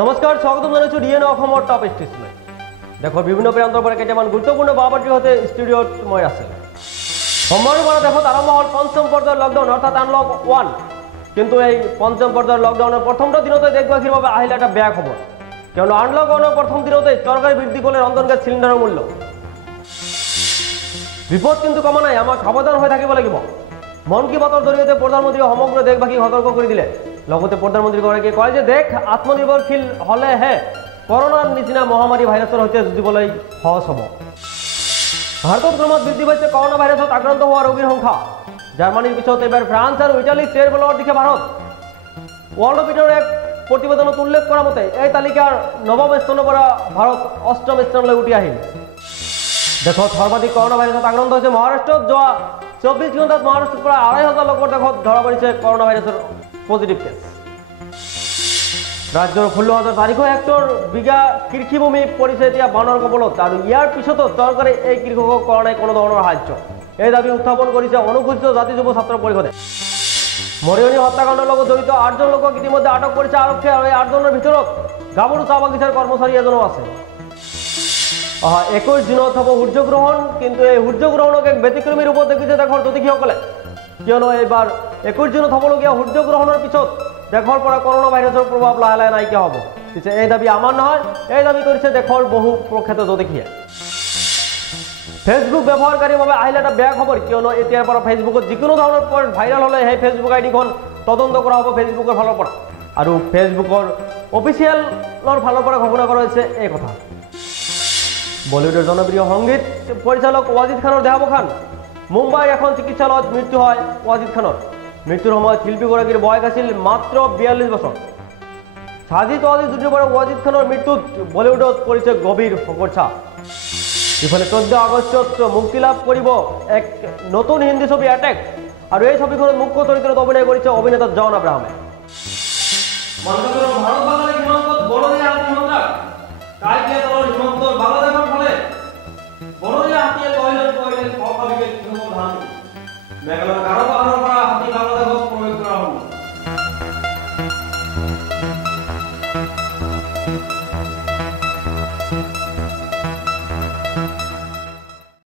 নমস্কাৰ স্বাগতম জনাইছোঁ ডিএন অসমৰ টপ ষ্টেচনলৈ। দেখো বিভিন্ন প্ৰান্তৰ পৰা কেইটামান গুৰুত্বপূৰ্ণ বাবাটিৰ সৈতে ষ্টুডিঅ'ত মই আছোঁ। সোমবাৰৰ পৰা দেশত আৰম্ভ হ'ল পঞ্চম পৰ্যায়ৰ লকডাউন অৰ্থাৎ আনলক 1। কিন্তু এই পঞ্চম পৰ্যায়ৰ লকডাউনৰ প্ৰথমটো দিনতে দেশবাসীৰ বাবে আহিল এটা বেয়া খবৰ, কিয়নো আনলক 1ৰ প্ৰথম দিনতে চৰকাৰে বৃদ্ধি কৰিলে ৰন্ধন গেছ চিলিণ্ডাৰৰ মূল্য। বিপদ কিন্তু কমা নাই, আমাক সাৱধান হৈ থাকিব লাগিব। মন কি বাতৰ জৰিয়তে প্ৰধানমন্ত্ৰীয়ে সমগ্ৰ দেশবাসীক সতৰ্ক কৰি দিলে। লগতে প্ৰধানমন্ত্ৰীগৰাকীয়ে কয় যে দেশ আত্মনিৰ্ভৰশীল হ'লেহে কৰোনাৰ নিচিনা মহামাৰী ভাইৰাছৰ সৈতে যুঁজিবলৈ সহজ হ'ব। ভাৰতত ক্ৰমত বৃদ্ধি পাইছে কৰোনা ভাইৰাছত আক্ৰান্ত হোৱা ৰোগীৰ সংখ্যা। জাৰ্মানীৰ পিছত এইবাৰ ফ্ৰান্স আৰু ইটালীক চেৰ পেলোৱাৰ দিশে ভাৰত। ৱৰ্ল্ড অপিডৰ এক প্ৰতিবেদনত উল্লেখ কৰা মতে এই তালিকাৰ নৱম স্থানৰ পৰা ভাৰত অষ্টম স্থানলৈ উঠি আহিল। দেশত সৰ্বাধিক কৰোনা ভাইৰাছত আক্ৰান্ত হৈছে মহাৰাষ্ট্ৰত। যোৱা 24 ঘণ্টাত মহাৰাষ্ট্ৰৰ পৰা 2,500 লোকৰ দেশত ধৰা পৰিছে কৰোনা ভাইৰাছৰ পজিটিভ কেছ। ৰাজ্যৰ 16,400 হেক্টৰ বিঘা কৃষিভূমি পৰিছে এতিয়া বানৰ কবলত, আৰু ইয়াৰ পিছতো চৰকাৰে এই কৃষকক কৰা নাই কোনো ধৰণৰ সাহায্য। এই দাবী উত্থাপন কৰিছে অনুসূচিত জাতি যুৱ ছাত্ৰ পৰিষদে। মৰিয়নি হত্যাকাণ্ডৰ লগত জড়িত 8জন লোকক ইতিমধ্যে আটক কৰিছে আৰক্ষীয়ে, আৰু এই 8জনৰ ভিতৰত গাভৰু চাহ বাগিচাৰ কৰ্মচাৰী এজনো আছে। 21 দিনত হ'ব সূৰ্যগ্ৰহণ, কিন্তু এই সূৰ্যগ্ৰহণক এক ব্যতিক্ৰমী ৰূপত দেখিছে দেশৰ জ্যোতিষীসকলে, কিয়নো এইবাৰ 21 দিনত হ'বলগীয়া সূৰ্যগ্ৰহণৰ পিছত দেশৰ পৰা কৰোনা ভাইৰাছৰ প্ৰভাৱ লাহে লাহে নাইকিয়া হ'ব। পিছে এই দাবী আমাৰ নহয়, এই দাবী কৰিছে দেশৰ বহু প্ৰখ্যাত জ্যোতিষীয়ে। ফেচবুক ব্যৱহাৰকাৰীৰ বাবে আহিলে এটা বেয়া খবৰ, কিয়নো এতিয়াৰ পৰা ফেচবুকত যিকোনো ধৰণৰ পষ্ট ভাইৰেল হ'লে সেই ফেচবুক আইডিখন তদন্ত কৰা হ'ব ফেচবুকৰ ফালৰ পৰা, আৰু ফেচবুকৰ অফিচিয়েলৰ ফালৰ পৰা ঘোষণা কৰা হৈছে এই কথা। বলিউডৰ জনপ্ৰিয় সংগীত পৰিচালক ৱাজিদ খানৰ দেহাৱসান। মুম্বাইৰ এখন চিকিৎসালয়ত মৃত্যু হয় ৱাজিদ খানৰ। মৃত্যুৰ সময়ত শিল্পীগৰাকীৰ বয়স আছিল মাত্ৰ 42 বছৰ। সাজিদ ৱাজিদ জুটিৰ পৰা ৱাজিদ খানৰ মৃত্যুত বলিউডত পৰিছে গভীৰ শোকৰ। ইফালে 14 আগষ্টত মুক্তি লাভ কৰিব এক নতুন হিন্দী ছবি এটেক, আৰু এই ছবিখনত মুখ্য চৰিত্ৰত অভিনয় কৰিছে অভিনেতা জন আব্ৰাহামে। ভাৰত বাংলাদেশ সীমান্তত বড়দিন আত্মহত্যা কাইকে